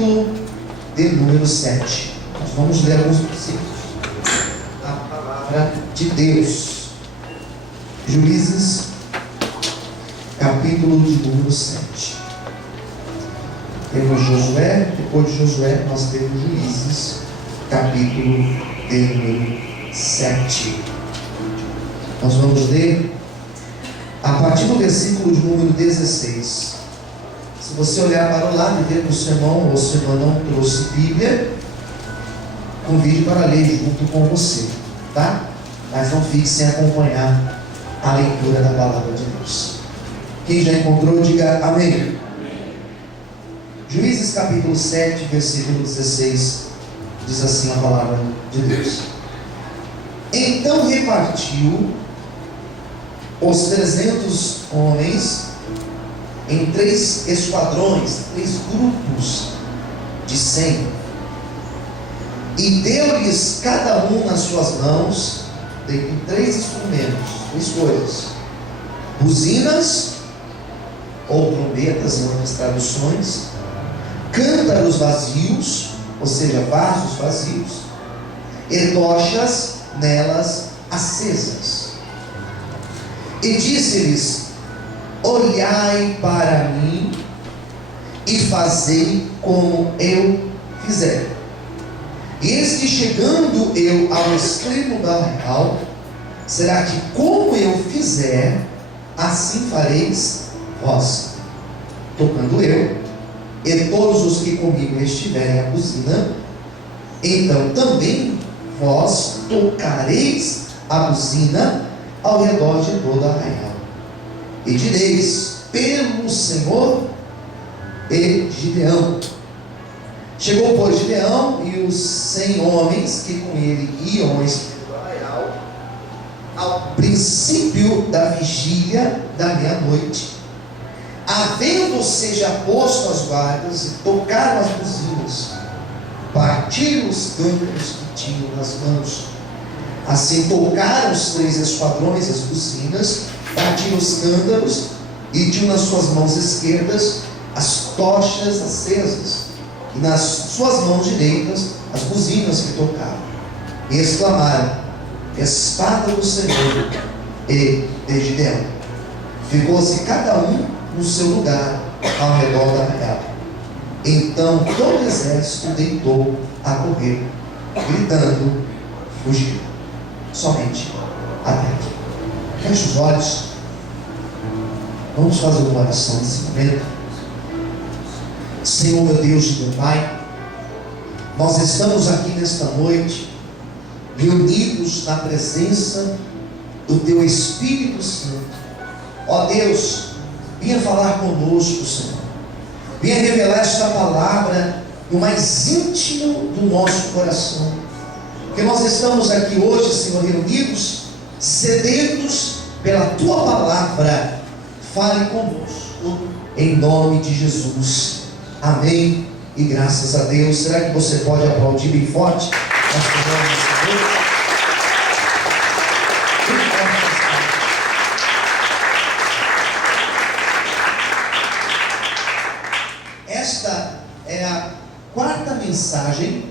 capítulo de número 7. Nós vamos ler alguns versículos da palavra de Deus. Juízes, capítulo de número 7. Temos Josué, depois de Josué nós temos Juízes, capítulo de número 7. Nós vamos ler a partir do versículo de número 16. Se você olhar para o lado e ver que o seu irmão ou sua irmã não trouxe Bíblia, convide para ler junto com você, tá? Mas não fique sem acompanhar a leitura da palavra de Deus. Quem já encontrou, diga amém. Juízes capítulo 7, versículo 16, diz assim a palavra de Deus: Então repartiu os 300 homens em 3 esquadrões, 3 grupos de 100, e deu-lhes cada um nas suas mãos, deu 3 instrumentos, 3 coisas: buzinas, ou trombetas em outras traduções, cântaros vazios, ou seja, vasos vazios, e tochas nelas acesas. E disse-lhes: olhai para mim e fazei como eu fizer. E eis que chegando eu ao extremo da arraial, será que como eu fizer, assim fareis vós, tocando eu, e todos os que comigo estiverem a buzina, então também vós tocareis a buzina ao redor de toda a arraial. E direis: pelo Senhor e Gideão. Chegou, pois, Gideão e os 100 homens que com ele iam ao extremo do arraial, ao princípio da vigília da meia-noite, havendo-se já posto as guardas, e tocaram as buzinas, partiram os cântaros que tinham nas mãos. Assim tocaram os 3 esquadrões as buzinas, partiram os cântaros, e tinham nas suas mãos esquerdas as tochas acesas, e nas suas mãos direitas as buzinas que tocavam. E exclamaram: espada do Senhor e de Gideão. Ficou-se cada um no seu lugar ao redor da arraial. Então todo o exército deitou a correr, gritando, fugiu. Somente até aqui. Feche os olhos. Vamos fazer uma oração nesse momento. Senhor, meu Deus e meu Pai, nós estamos aqui nesta noite, reunidos na presença do Teu Espírito Santo. Ó Deus, venha falar conosco, Senhor. Venha revelar esta palavra no mais íntimo do nosso coração. Porque nós estamos aqui hoje, Senhor, reunidos, sedentos pela Tua palavra. Fale conosco, em nome de Jesus. Amém e graças a Deus. Será que você pode aplaudir bem forte? Esta é a 4ª mensagem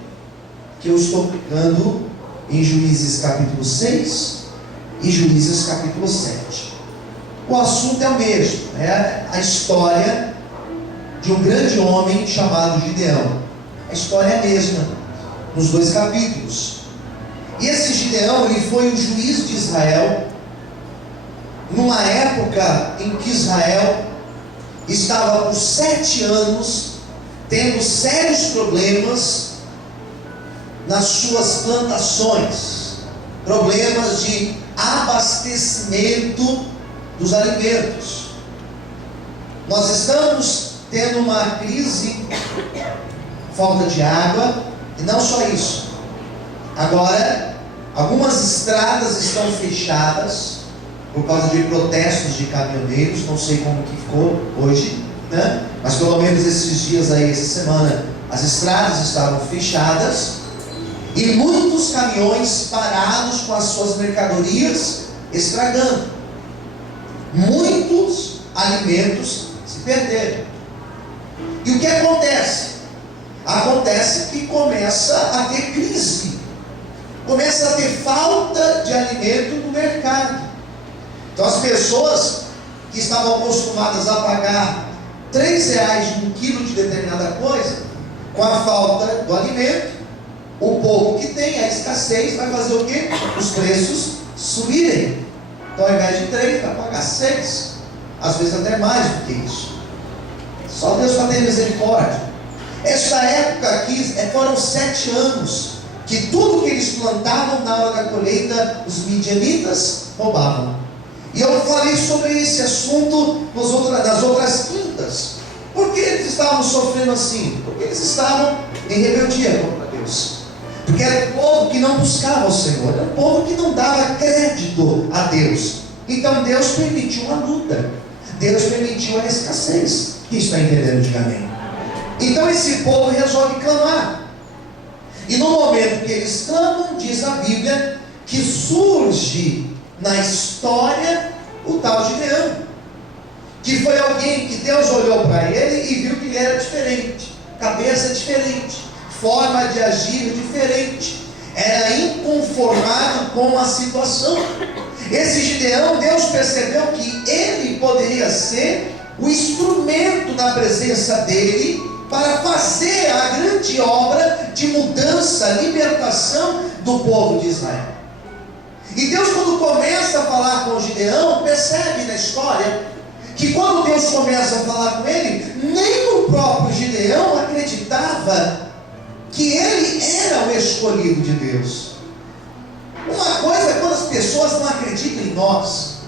que eu estou pregando em Juízes capítulo 6 e Juízes capítulo 7. O assunto é o mesmo, é a história de um grande homem chamado Gideão. A história é a mesma nos 2 capítulos. E esse Gideão, ele foi o juiz de Israel numa época em que Israel estava por 7 anos tendo sérios problemas nas suas plantações, problemas de abastecimento dos alimentos. Nós estamos tendo uma crise, falta de água, e não só isso. Agora, algumas estradas estão fechadas por causa de protestos de caminhoneiros. Não sei como que ficou hoje, né? Mas pelo menos esses dias aí, essa semana, as estradas estavam fechadas e muitos caminhões parados com as suas mercadorias estragando. Muitos alimentos se perderam. E o que acontece? acontece que começa a ter crise, começa a ter falta de alimento no mercado. Então as pessoas que estavam acostumadas a pagar R$3 um quilo de determinada coisa, com a falta do alimento, o pouco que tem, a escassez, vai fazer o quê? Os preços subirem. Então ao invés de 3, vai pagar 6, às vezes até mais do que isso. Só Deus para ter misericórdia. Esta época aqui foram 7 anos que tudo que eles plantavam na hora da colheita, os midianitas roubavam. E eu falei sobre esse assunto nas outras quintas. Por que eles estavam sofrendo assim? Porque eles estavam em rebeldia contra Deus. Porque era um povo que não buscava o Senhor, era um povo que não dava crédito a Deus. Então Deus permitiu uma luta, Deus permitiu a escassez. Quem está entendendo? Diga amém. Então esse povo resolve clamar. E no momento que eles clamam, diz a Bíblia que surge na história o tal Gideão, que foi alguém que Deus olhou para ele e viu que ele era diferente, cabeça diferente, forma de agir diferente, era inconformado com a situação. Esse Gideão, Deus percebeu que ele poderia ser o instrumento na presença dele para fazer a grande obra de mudança, libertação do povo de Israel. E Deus, quando começa a falar com Gideão, percebe na história que quando Deus começa a falar com ele, nem o próprio Gideão acreditava que ele era o escolhido de Deus. Uma coisa é quando as pessoas não acreditam em nós,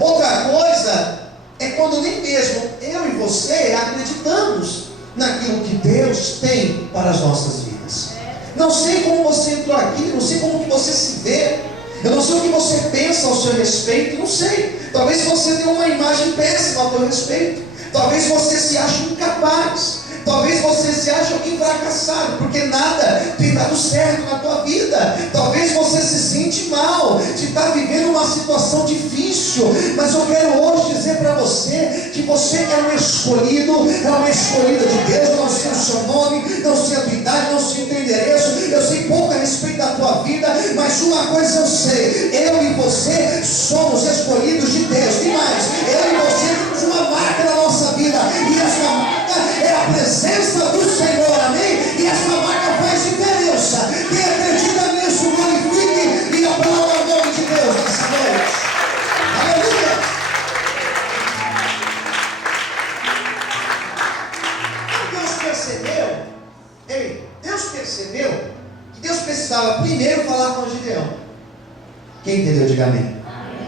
outra coisa é quando nem mesmo eu e você acreditamos naquilo que Deus tem para as nossas vidas. Não sei como você entrou aqui, não sei como que você se vê, eu não sei o que você pensa ao seu respeito, não sei. Talvez você tenha uma imagem péssima ao seu respeito, talvez você se ache incapaz, talvez você se ache alguém fracassado, porque nada tem dado certo na tua vida. Talvez você se sente mal de estar vivendo uma situação difícil, mas eu quero hoje dizer para você que você é um escolhido, é uma escolhida de Deus. Eu não sei o seu nome, não sei a tua idade, não sei o teu endereço, eu sei pouco a respeito da tua vida, mas uma coisa eu sei: eu e você somos escolhidos de Deus. E mais, eu e você temos uma marca na nossa vida, e essa marca é a presença do Senhor, amém? E essa marca faz diferença. Quem acredita nisso, glorifique e aplauda o nome de Deus nessa noite. Aleluia! Deus percebeu que Deus precisava primeiro falar com Gideão. Quem entendeu? Diga amém.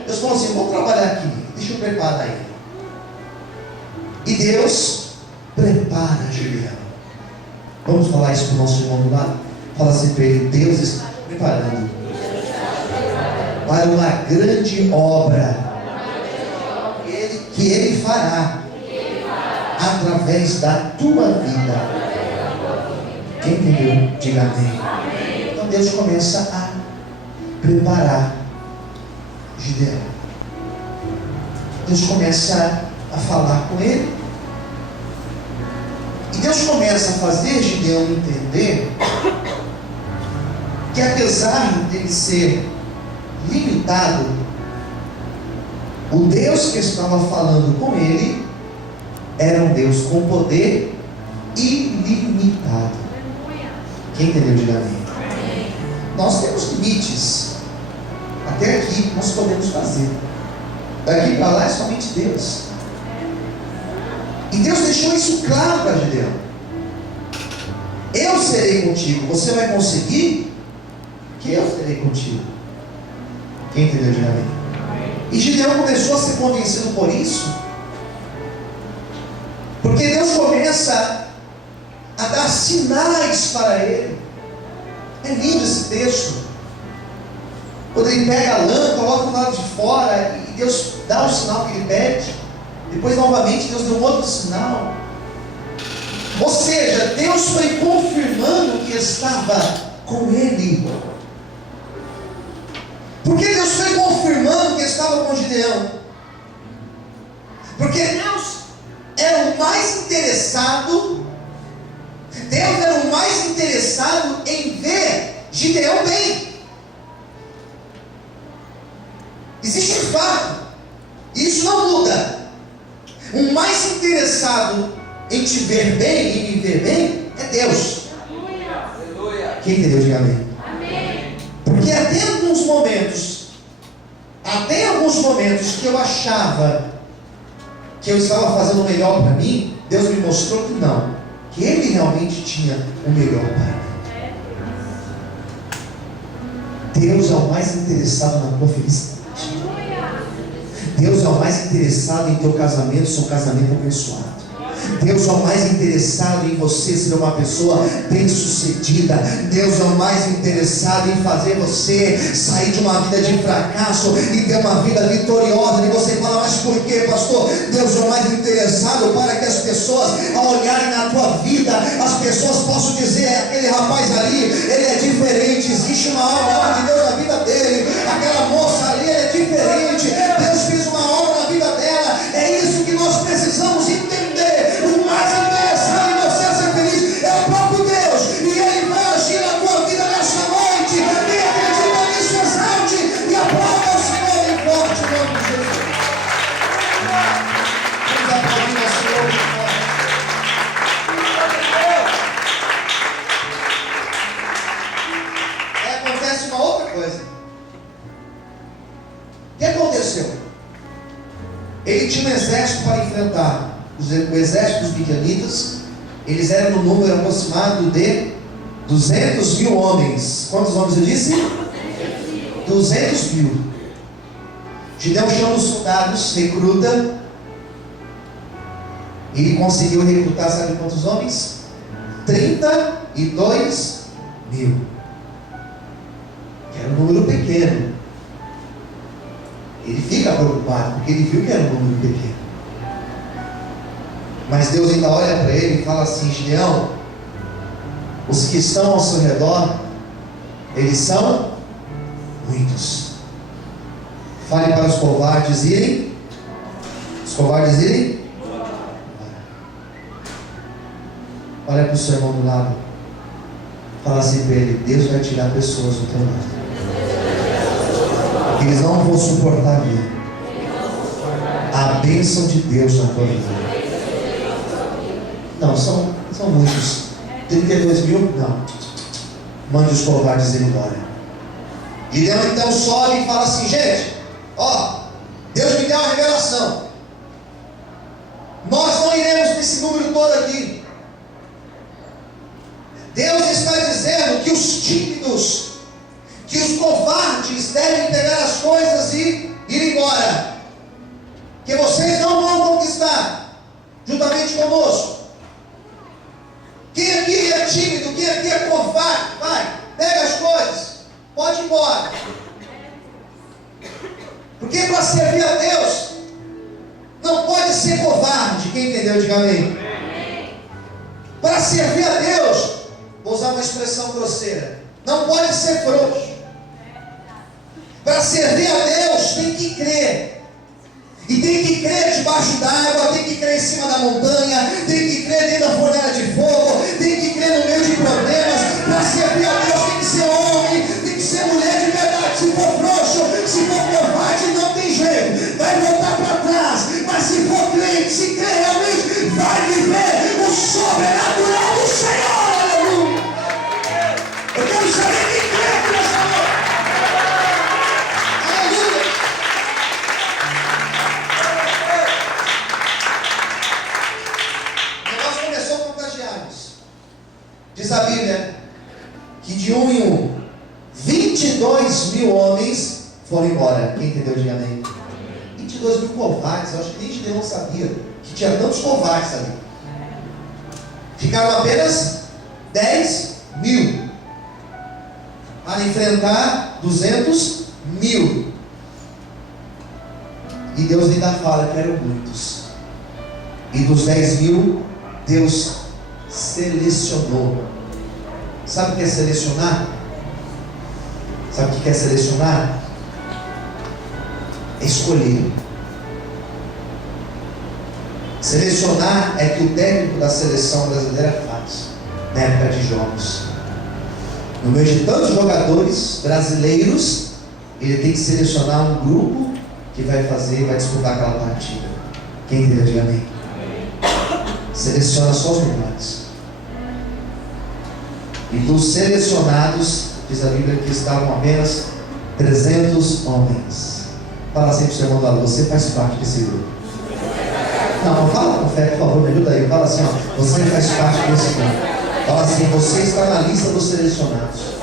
Deus falou assim: vou trabalhar aqui, deixa eu preparar ele. E Deus prepara Gideão. Vamos falar isso para o nosso irmão do lado? Fala assim para ele: Deus está preparando para uma grande obra que Ele fará através da tua vida. Quem entendeu? Diga amém. Então Deus começa a preparar Gideão. Deus começa a falar com ele. E Deus começa a fazer Gideão entender que, apesar dele ser limitado, o Deus que estava falando com ele era um Deus com poder ilimitado. Quem entendeu? Diga amém. Nós temos limites. Até aqui nós podemos fazer. Daqui para lá é somente Deus. E Deus deixou isso claro para Gideão: eu serei contigo. Você vai conseguir? Que eu serei contigo. Quem entendeu? Diga amém. E Gideão começou a ser convencido por isso, porque Deus começa a dar sinais para ele. É lindo esse texto. Quando ele pega a lã, coloca do lado de fora, e Deus dá o sinal que ele pede. Depois novamente Deus deu outro sinal. Ou seja, Deus foi confirmando que estava com ele. Por que Deus foi confirmando que estava com Gideão? Porque Deus era o mais interessado, Deus era o mais interessado em ver Gideão bem. Existe um fato, e isso não muda. O mais interessado em te ver bem, em me ver bem, é Deus. Aleluia. Quem entendeu, diga amém. Amém. Porque até alguns momentos que eu achava que eu estava fazendo o melhor para mim, Deus me mostrou que não, que Ele realmente tinha o melhor para mim. Deus é o mais interessado na tua felicidade. Deus é o mais interessado em teu casamento, seu casamento abençoado. Deus é o mais interessado em você ser uma pessoa bem-sucedida. Deus é o mais interessado em fazer você sair de uma vida de fracasso e ter uma vida vitoriosa. E você fala, mas por quê, pastor? Deus é o mais interessado para que as pessoas, ao olharem na tua vida, as pessoas possam dizer, aquele rapaz ali, ele é diferente, existe uma obra de Deus na vida dele, aquela moça ali, ela é diferente, Deus fez uma obra na vida dela. É isso que nós precisamos entender. O mais interessante em você ser feliz é o próprio Deus, e Ele vai agir na tua vida nessa noite. Quem acredita nisso, exalte e aplauda o Senhor em forte nome de Jesus. Vamos aplaudir ao Senhor em forte. Acontece uma outra coisa. O que aconteceu? Ele tinha um exército para enfrentar. O exército dos midianitas, eles eram no número aproximado de 200 mil homens. Quantos homens eu disse? 200 mil. Gideão chama os soldados, recruta. Ele conseguiu recrutar, sabe quantos homens? 32 mil. Que era um número pequeno. Ele fica preocupado, porque ele viu que era um número pequeno. Mas Deus ainda olha para ele e fala assim, Gideão, os que estão ao seu redor, eles são muitos. Fale para os covardes irem. Os covardes irem. Olha para o seu irmão do lado. Fala assim para ele, Deus vai tirar pessoas do teu lado. Eles não vão suportar a bênção de Deus na tua vida. Não, são muitos. 32 mil? Não. Mande os covardes ir embora. Gideão então sobe e fala assim, gente, Deus me deu uma revelação. Nós não iremos nesse número todo aqui. Deus está dizendo que os tímidos, que os covardes devem pegar as coisas e ir embora. Que vocês não vão conquistar juntamente conosco. Quem aqui é tímido, quem aqui é covarde, vai, pega as coisas, pode ir embora. Porque para servir a Deus, não pode ser covarde. Quem entendeu, diga amém. Para servir a Deus, vou usar uma expressão grosseira, não pode ser frouxo. Para servir a Deus, tem que crer. E tem que crer debaixo d'água, tem que crer em cima da montanha, tem que crer dentro da fornalha de fogo, tem que crer no meio de problemas. Para servir a Deus tem que ser homem, tem que ser mulher de verdade. Se for frouxo, se for covarde, não tem jeito, vai voltar para trás. Mas se for crente, se crer realmente, vai viver o sobrenatural do Senhor. Aleluia! Eu quero saber quem crê aqui nessa noite. Diz a Bíblia que de um em um, 22 mil homens foram embora. Quem entendeu, diga amém. 22 mil covardes. Eu acho que nem Gideão sabia que tinha tantos covardes ali. Ficaram apenas 10 mil para enfrentar 200 mil. E Deus ainda fala que eram muitos. E dos 10 mil, Deus selecionou. Sabe o que é selecionar? Sabe o que é selecionar? É escolher. Selecionar é que o técnico da seleção brasileira faz. na época de jogos. No meio de tantos jogadores brasileiros, ele tem que selecionar um grupo que vai disputar aquela partida. Quem entendeu, diga amém. Seleciona só os melhores. E dos selecionados, diz a Bíblia que estavam apenas 300 homens. Fala assim para o seu irmão do lado: você faz parte desse grupo. Não, fala com fé, por favor, me ajuda aí. Fala assim: ó, você faz parte desse grupo. Fala assim: você está na lista dos selecionados.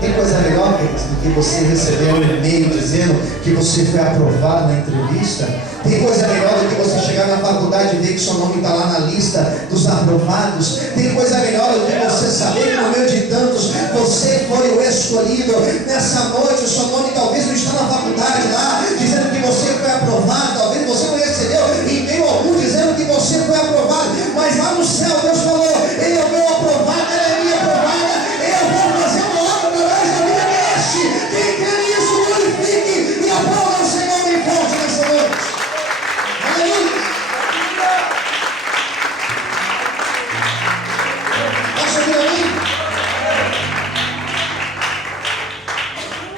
Tem coisa melhor do que você receber um e-mail dizendo que você foi aprovado na entrevista? Tem coisa melhor do que você chegar na faculdade e ver que seu nome está lá na lista dos aprovados? Tem coisa melhor do que você saber que no meio de tantos você foi o escolhido? Nessa noite o seu nome talvez não está na faculdade lá dizendo que você foi aprovado, talvez você não recebeu e-mail algum dizendo que você foi aprovado, mas lá no céu Deus falou: ele é o meu aprovado, ela é a minha aprovada, eu vou fazer uma obra através da minha mente. Quem crê nisso, glorifique e aprova o Senhor bem forte nessa noite. Aleluia. Está ouvindo a mim?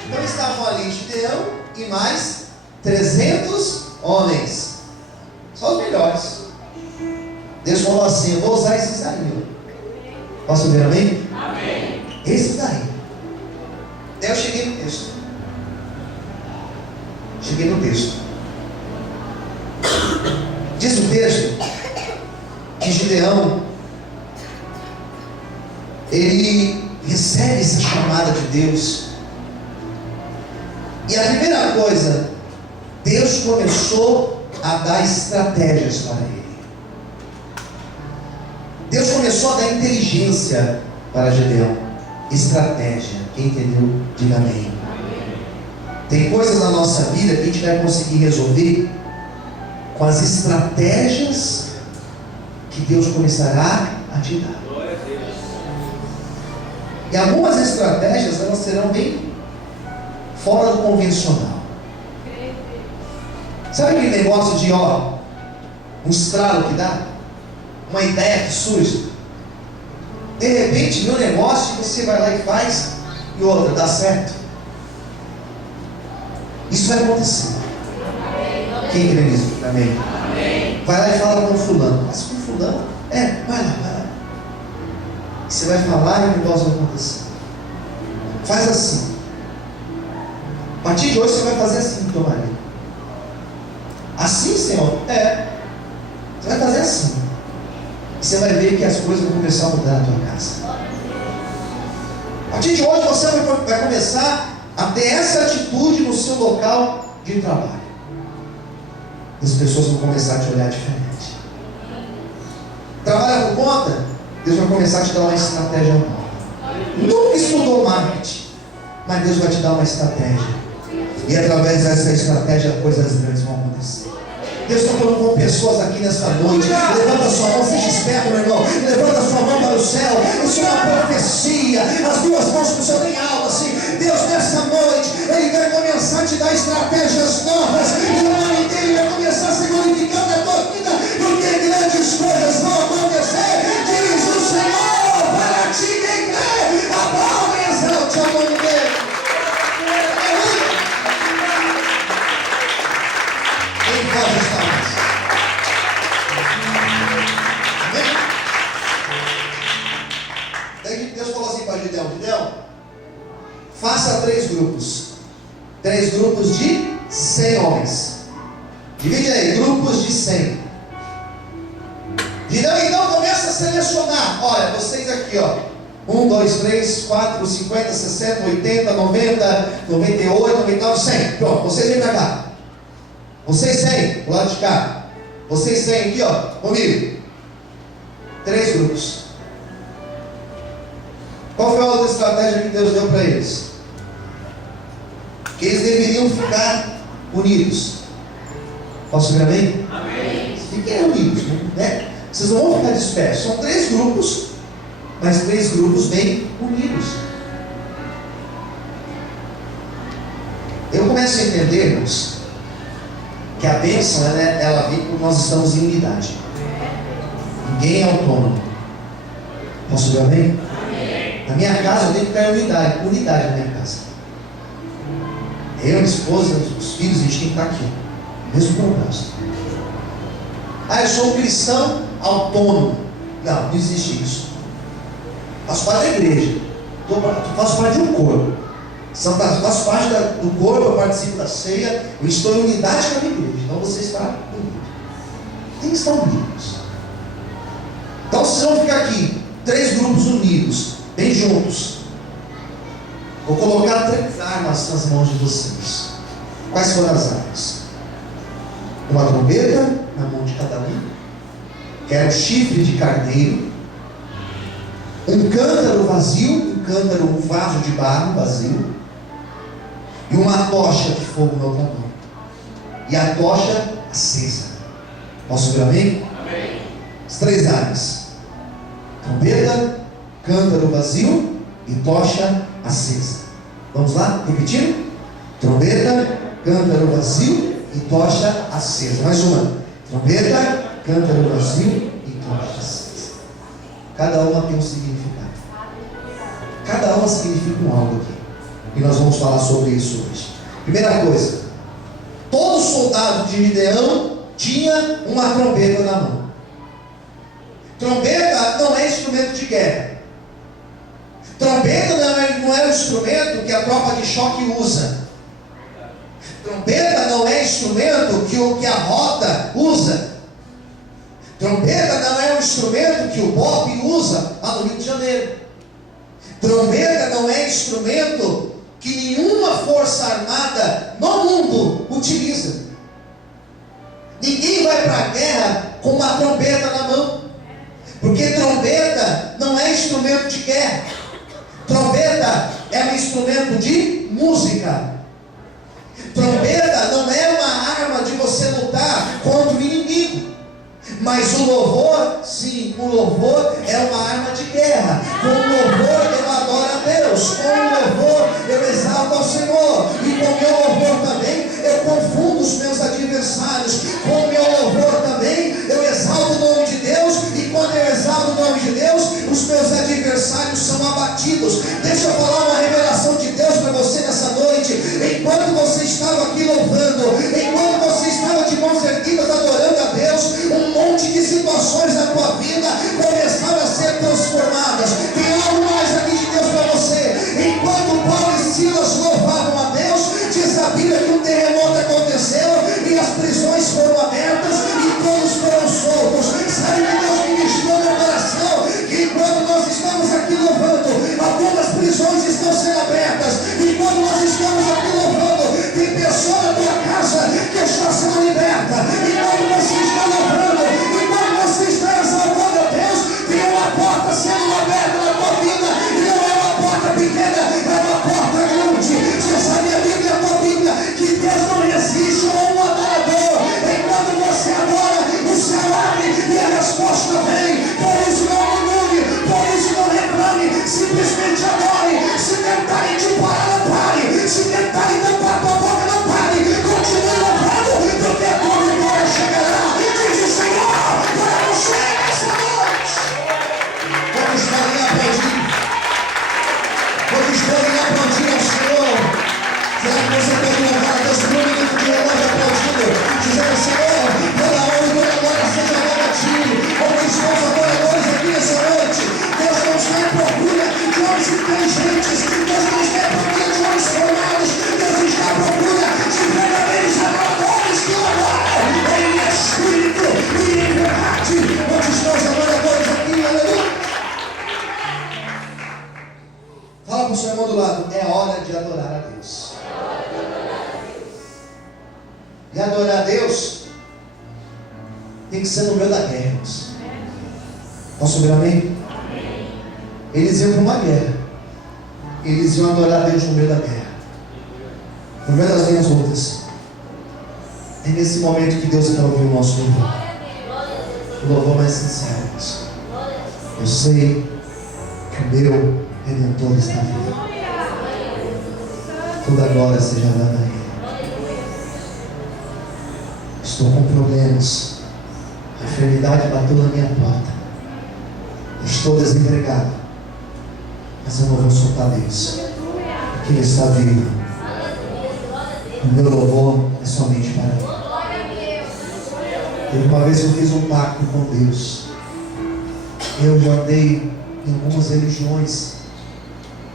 Então estavam ali Gideão e mais 300 homens, só os melhores. Deus falou assim: eu vou usar esses aí. Posso ver, amém? Amém. Esses daí. Daí eu cheguei no texto. Diz o texto que Gideão, ele recebe essa chamada de Deus. E a primeira coisa, Deus começou a dar estratégias para ele. Deus começou a dar inteligência para Gideão. Estratégia. Quem entendeu, diga amém. Tem coisas na nossa vida que a gente vai conseguir resolver com as estratégias que Deus começará a te dar. E algumas estratégias, elas serão bem fora do convencional. Sabe aquele negócio de um estralo que dá? Uma ideia que surge? De repente vê um negócio e você vai lá e faz, e outra, dá certo. Isso vai acontecer. Quem crê nisso? Amém. Vai lá e fala com fulano. Mas com fulano? Vai lá. E você vai falar e o negócio vai acontecer. Faz assim. A partir de hoje você vai fazer assim com o teu marido. Assim, Senhor? Você vai fazer assim. E você vai ver que as coisas vão começar a mudar na tua casa. A partir de hoje você vai começar a ter essa atitude no seu local de trabalho. As pessoas vão começar a te olhar diferente. Trabalha por conta, Deus vai começar a te dar uma estratégia nova. Nunca estudou marketing, mas Deus vai te dar uma estratégia. E através dessa estratégia coisas grandes vão acontecer. Deus está falando com pessoas aqui nessa noite. Levanta sua mão, seja esperto, meu irmão. Levanta sua mão para o céu. Isso é uma profecia. As duas mãos para o céu bem alto assim. Deus nessa noite, Ele vai começar a te dar estratégias novas. E o nome dele vai começar a ser glorificado na tua vida. Porque grandes coisas vão acontecer. Diz o Senhor para ti quem crê. Aplaude e exalte o nome dele. Quem pode estar mais? Amém? Daí Deus falou assim para Gideão: Gideão, faça 3 grupos. 3 grupos de 100 homens. Divide aí, grupos de 100. Gideão então começa a selecionar. Olha, vocês aqui, 1, 2, 3, 4, 50, 60, 80, 90, 98, 99, 100. Pronto, vocês vêm para cá. Vocês 100, do lado de cá. Vocês 100 aqui, comigo. 3 grupos. Qual foi a outra estratégia que Deus deu para eles? Que eles deveriam ficar unidos. Posso ver amém? Amém. Fiquem unidos, né? Vocês não vão ficar dispersos. São 3 grupos, mas 3 grupos bem unidos. Eu começo a entender, irmãos, que a bênção, ela vem quando nós estamos em unidade. Ninguém é autônomo. Posso ver amém? Na minha casa eu tenho que ter unidade na minha casa. Eu, minha esposa, os filhos, a gente tem que estar aqui. Mesmo propósito. Eu sou um cristão autônomo. Não existe isso. Faço parte da igreja. Faço parte de um corpo. Faço parte do corpo, eu participo da ceia. Eu estou em unidade com a minha igreja. Então você está unido. Tem que estar unidos. Então vocês vão ficar aqui, 3 grupos unidos, bem juntos. Vou colocar 3 armas nas mãos de vocês. Quais foram as armas? Uma trombeta na mão de cada um, que era um chifre de carneiro, um cântaro vazio, um vaso de barro vazio, e uma tocha de fogo no altar. E a tocha acesa. Posso ver amém? Amém. As 3 armas: trombeta, cântaro vazio e tocha acesa. Vamos lá? Repetindo? Trombeta, cântaro vazio e tocha acesa. Mais uma. Trombeta, cântaro vazio e tocha acesa. Cada uma tem um significado. Cada uma significa um algo aqui. E nós vamos falar sobre isso hoje. Primeira coisa: todo soldado de Gideão tinha uma trombeta na mão. Trombeta não é instrumento de guerra. Trombeta não é um instrumento que a tropa de choque usa. Trombeta não é instrumento que a rota usa. Trombeta não é um instrumento que o BOP usa lá no Rio de Janeiro. Trombeta não é instrumento que nenhuma força armada no mundo utiliza. Ninguém vai para a guerra com uma trombeta na mão, porque trombeta não é instrumento de guerra. Trombeta é um instrumento de música. Trombeta não é uma arma de você lutar contra o inimigo. Mas o louvor, sim, o louvor é uma arma de guerra. Com o louvor eu adoro a Deus. Com o louvor eu exalto ao Senhor. E com o meu louvor também eu confundo os meus adversários. Com o meu louvor também eu exalto o nome de Deus. E quando eu exalto o nome de Deus, os meus adversários são abatidos. Deixa eu falar uma revelação de Deus para você nessa noite. Enquanto você estava aqui louvando, enquanto você estava de mãos erguidas adorando a Deus, um monte de situações na tua vida começaram a ser transformadas. Tem algo mais aqui de Deus para você. Enquanto Paulo e Silas louvavam a Deus, diz a Bíblia que um terremoto aconteceu e as prisões foram abertas e todos foram soltos. Sabe que Deus ministrou no coração que enquanto nós estamos aqui louvando, algumas prisões estão sendo abertas. Enquanto nós estamos aqui louvando, tem pessoa na tua casa que está sendo liberta. Enquanto você está louvando, enquanto você está exaltando a Deus, tem uma porta sendo aberta na tua vida. E não é uma porta pequena, é uma porta grande. Você sabe a Bíblia, a tua Bíblia, que Deus não resiste a um adorador. Enquanto você adora, o céu abre e a resposta vem. Por isso não murmure, por isso não reclame, simplesmente adore. Se tentarem te parar, não pare. Se tentarem tampar tua boca, não pare. Continue louvando, porque a tua vitória chegará. Diz o Senhor para você nessa noite. Vamos podem aplaudir. Vamos podem aplaudir ao Senhor. Será que você pode louvar a Deus por um minuto de relógio aplaudindo? Dizendo: Senhor, toda honra e toda glória seja dada a ti. Onde estão os adoradores aqui nessa noite? Deus não está em procura de homens inteligentes. Deus não está em procura de homens formados. Deus está à procura de verdadeiros adoradores que adoram em espírito e em verdade. Onde estão os adoradores aqui? Aleluia. Fala para o seu irmão do lado: é hora de adorar a Deus. E adorar a Deus tem que ser no meio da guerra, irmãos. Posso ouvir amém? Eles iam para uma guerra. Eles iam adorar a Deus no meio da guerra, no meio das minhas lutas. É nesse momento que Deus quer ouvir o nosso louvor. O louvor mais sincero, irmãos. Eu sei que o meu Redentor está vivo. Toda glória seja dada a Ele. Estou com problemas. A enfermidade bateu na minha porta. Estou desempregado, mas eu não vou soltar Deus, porque Ele está vivo. O meu louvor é somente para Ele. Teve uma vez eu fiz um pacto com Deus. Eu já andei em algumas religiões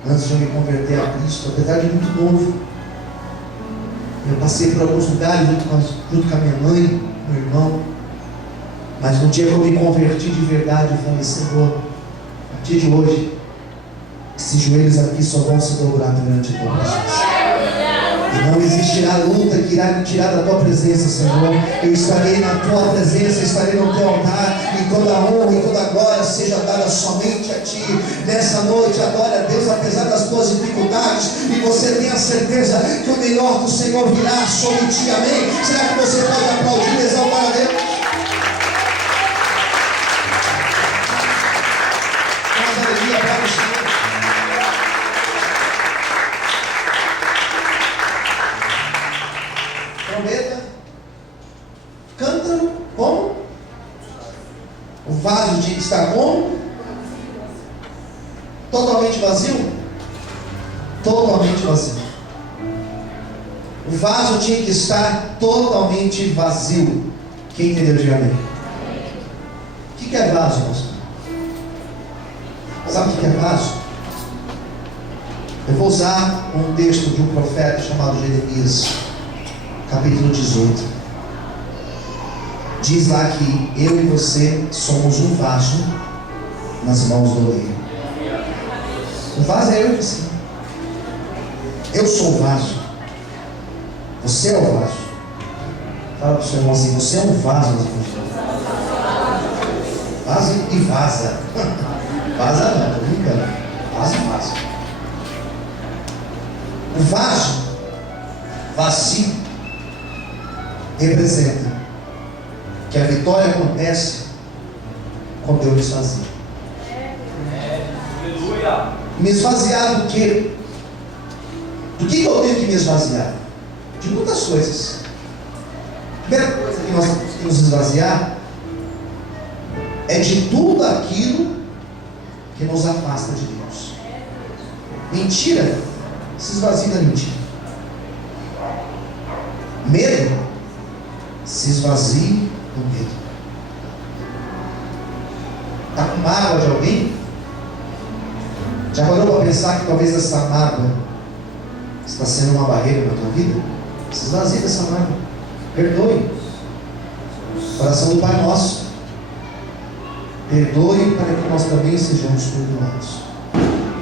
antes de eu me converter a Cristo, apesar de muito novo. Eu passei por alguns lugares junto com a minha mãe, meu irmão. Mas no dia que eu me converti de verdade, eu falei: Senhor, a partir de hoje, esses joelhos aqui só vão se dobrar perante a tua presença. E não existirá luta que irá me tirar da tua presença, Senhor. Eu estarei na tua presença, estarei no teu altar, e toda a honra e toda a glória seja dada somente a ti. Nessa noite, adore a Deus apesar das tuas dificuldades, e você tenha certeza que o melhor do Senhor virá sobre ti. Amém? Será que você pode aplaudir e exaltar a Deus? Mais alegria para o Senhor. Trombeta, cântaro, como? O vaso tinha que estar como? Totalmente vazio? Totalmente vazio. O vaso tinha que estar totalmente vazio. Quem entendeu, diga amém. O que é vaso, pastor? Sabe o que é vaso? Eu vou usar um texto de um profeta chamado Jeremias, capítulo 18. Diz lá que eu e você somos um vaso nas mãos do oleiro. O vaso é eu e você. Eu sou o vaso. Você é o vaso. Fala para o seu irmão assim: você é um vaso nas mãos do oleiro. Vaso e vaza. Vaza não, estou brincando. Vaso e vaso. O vaso vazio representa que a vitória acontece quando eu me esvazio. Me esvaziar do quê? Do que eu tenho que me esvaziar? De muitas coisas. A primeira coisa que nós temos que nos esvaziar é de tudo aquilo que nos afasta de Deus. Mentira, se esvazia da mentira. Medo, se esvazie do medo. Está com mágoa de alguém? Já parou para pensar que talvez essa mágoa está sendo uma barreira na tua vida? Se esvazie dessa mágoa. Perdoe. Oração do Pai Nosso. Perdoe para que nós também sejamos perdoados.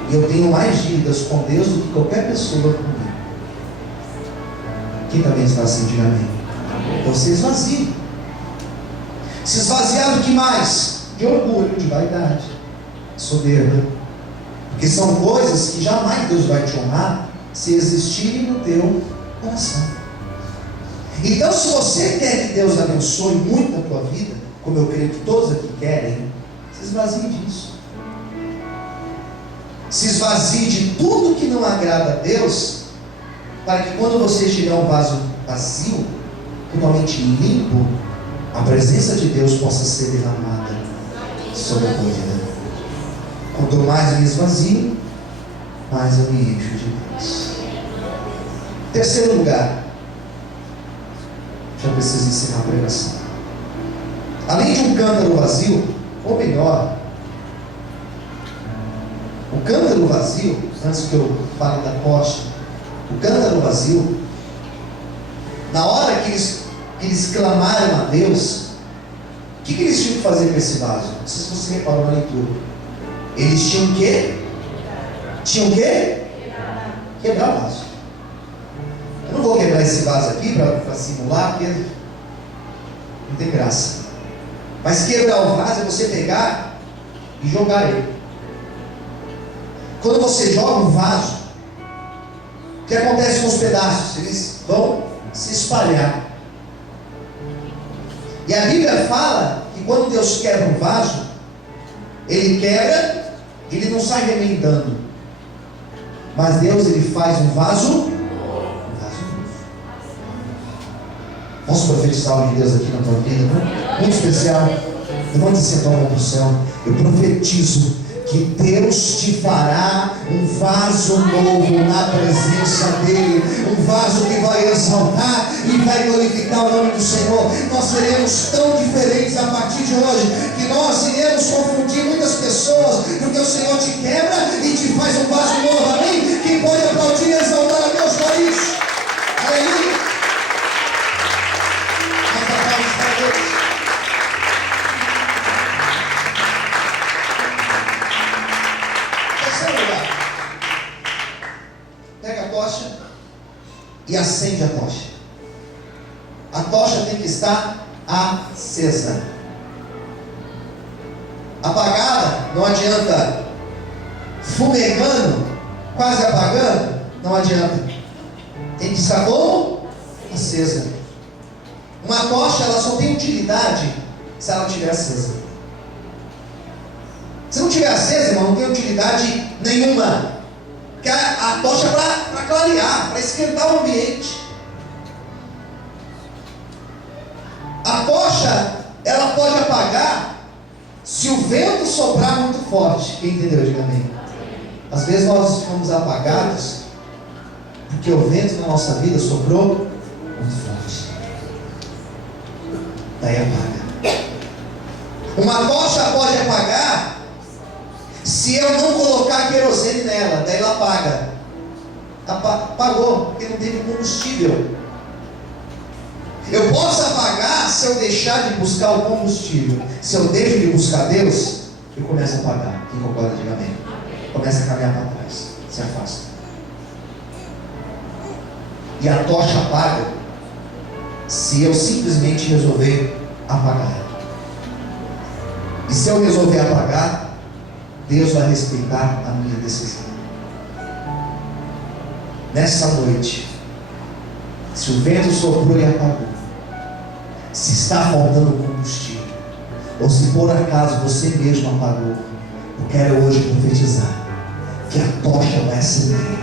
E eu tenho mais dívidas com Deus do que qualquer pessoa comigo. Quem também está assim, diga amém. Então se esvazie. Se esvaziar do que mais? De orgulho, de vaidade, soberba. Porque são coisas que jamais Deus vai te honrar se existirem no teu coração. Então, se você quer que Deus abençoe muito a tua vida, como eu creio que todos aqui querem, se esvazie disso. Se esvazie de tudo que não agrada a Deus, para que quando você tiver um vaso vazio, totalmente limpo, a presença de Deus possa ser derramada sobre a tua vida. Quanto mais eu me esvazio, mais eu me encho de Deus. Terceiro lugar, já preciso encerrar a pregação. Além de um cântaro vazio, ou melhor, o cântaro vazio, antes que eu fale da costa, o cântaro vazio, na hora que eles clamaram a Deus, o que eles tinham que fazer com esse vaso? Não sei se você reparou na leitura. Eles tinham o quê? Tinham o quê? Quebrar o vaso. Eu não vou quebrar esse vaso aqui para simular, porque não tem graça. Mas quebrar o vaso é você pegar e jogar ele. Quando você joga um vaso, o que acontece com os pedaços? Eles vão se espalhar. E a Bíblia fala que quando Deus quebra um vaso, Ele quebra, Ele não sai remendando. Mas Deus, Ele faz um vaso novo. Posso profetizar algo de Deus aqui na tua vida, não? Muito especial. Levante-se a tua mão para o céu. Eu profetizo que Deus te fará um vaso novo na presença dEle, um vaso que vai exaltar e vai glorificar o nome do Senhor. Nós seremos tão diferentes a partir de hoje, que nós iremos confundir muitas pessoas, porque o Senhor te quebra e te faz um vaso novo. Amém? Quem pode aplaudir e exaltar a Deus por isso? Aleluia! Pega a tocha e acende a tocha. A tocha tem que estar acesa. Apagada não adianta. Fumegando, quase apagando, não adianta. Tem que estar como? Acesa. Uma tocha, ela só tem utilidade se ela estiver acesa. Se não estiver acesa, irmão, não tem utilidade nenhuma. Porque a tocha é para clarear, para esquentar o ambiente. A tocha, ela pode apagar se o vento soprar muito forte. Quem entendeu? Diga amém. Às vezes nós ficamos apagados porque o vento na nossa vida soprou muito forte. Daí apaga. Uma tocha pode apagar se eu não colocar querosene nela, daí ela apaga. Apagou, porque não teve combustível. Eu posso apagar se eu deixar de buscar o combustível. Se eu deixo de buscar Deus, eu começo a apagar. Quem concorda, diga amém. Começa a caminhar para trás, se afasta. E a tocha apaga se eu simplesmente resolver apagar. E se eu resolver apagar, Deus vai respeitar a minha decisão. Nessa noite, se o vento soprou e apagou, se está faltando combustível, ou se por acaso você mesmo apagou, eu quero hoje profetizar que a tocha vai acender.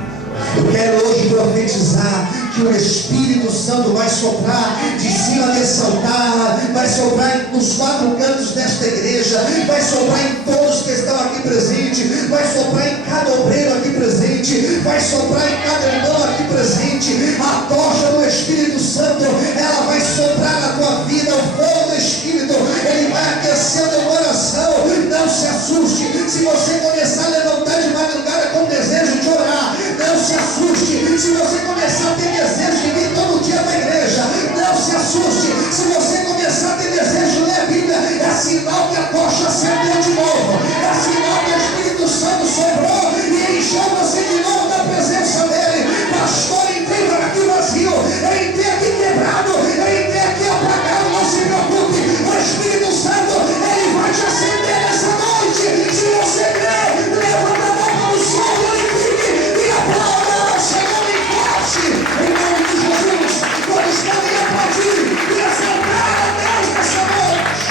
Eu quero hoje profetizar que o Espírito Santo vai soprar de cima desse altar, vai soprar nos 4 cantos desta igreja, vai soprar em todos que estão aqui presentes, vai soprar em cada obreiro aqui presente, vai soprar em cada irmão aqui presente. A tocha do Espírito Santo, ela vai soprar na tua vida. O fogo do Espírito, ele vai aquecer o teu coração. Não se assuste se você começar a levantar de madrugada com desejo de orar. Não se assuste se você começar a ter desejo de vir todo dia para a igreja. Não se assuste se você começar a ter desejo de ler a Bíblia. É sinal que a tocha acendeu de novo. É sinal que o Espírito Santo sobrou e encheu você de novo da presença dele. Pastor, entrei aqui vazio, eu entrei aqui quebrado, eu entrei aqui apagado. Não se preocupe, o Espírito Santo, ele vai te acender nessa noite. Se você crê, levanta a mão para o sol, glorifique e aplauda ao Senhor em forte, em nome de Jesus. Todos podem aplaudir e exaltar a Deus nessa noite.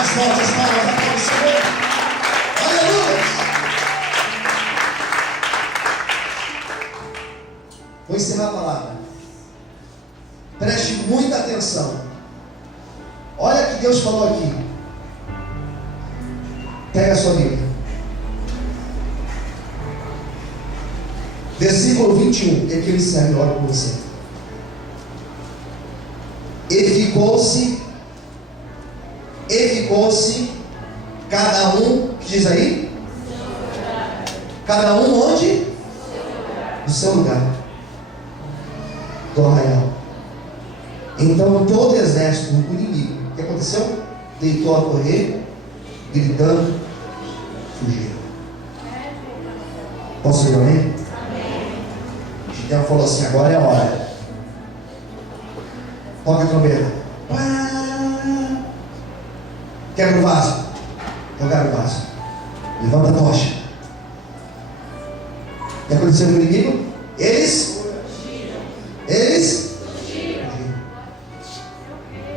As voltas para o Senhor. Aleluia. Vou encerrar a palavra. Preste muita atenção. Olha o que Deus falou aqui. Pega a sua Bíblia. Versículo 21. É que eu encerro e oro com você. Edificou-se cada um, que diz aí? Cada um onde? No seu lugar. Do arraial. Então todo o exército do inimigo, o que aconteceu? Deitou a correr, gritando, fugiram. Posso ir, amém? Gideão falou assim: agora é a hora. Toca a trombeta. Quebra o vaso. Jogaram o vaso. Levanta a tocha. O que aconteceu com o inimigo? Eles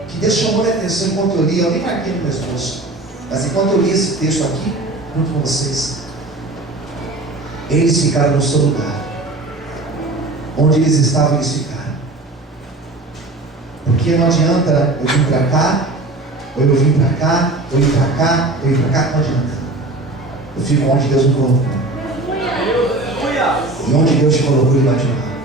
que Deus chamou minha atenção enquanto eu li. Eu nem marquei no meu esposo, mas enquanto eu li esse texto aqui junto com vocês, eles ficaram no seu lugar. Onde eles estavam, eles ficaram. Porque não adianta eu vir para cá Ou eu vim para cá, ou ir para cá, ou ir para cá, não adianta. Eu fico onde Deus me colocou. E onde Deus te colocou, Ele vai te honrar.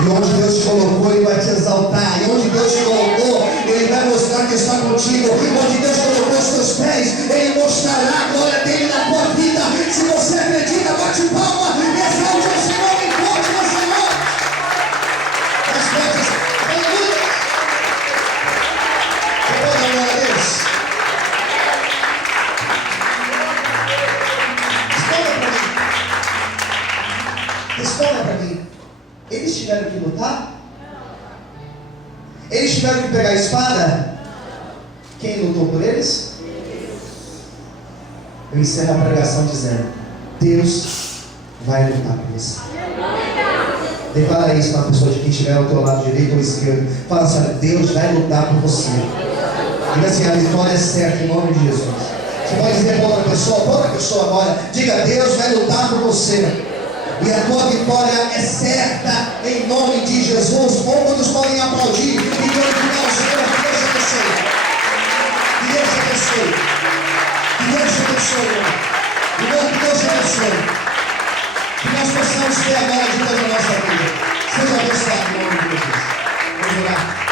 E onde Deus te colocou, Ele vai te exaltar. E onde Deus te colocou, Ele vai mostrar que está contigo. Onde Deus colocou os teus pés, Ele mostrará a glória dele na tua vida. Se você acredita, bate palma e exalte o Senhor enquanto o Senhor. As coisas, aleluia. Você pode dar glória a Deus? Responda para mim. Eles tiveram que lutar? Eles tiveram que pegar a espada? Quem lutou por eles? Eu encerro a pregação dizendo: Deus vai lutar por você. Declara isso para a pessoa de quem estiver ao teu lado direito ou esquerdo. Fala assim: olha, Deus vai lutar por você. Diga assim: a vitória é certa em nome de Jesus. Você pode dizer para outra pessoa agora: diga, Deus vai lutar por você. E a tua vitória é certa em nome de Jesus. Poucos podem aplaudir e glorificar o Senhor. Que Deus abençoe. Que Deus abençoe. Que Deus abençoe. Irmão, que Deus abençoe. Que nós possamos ter agora a vida da nossa vida. Seja abençoado em nome de Jesus. Vamos orar.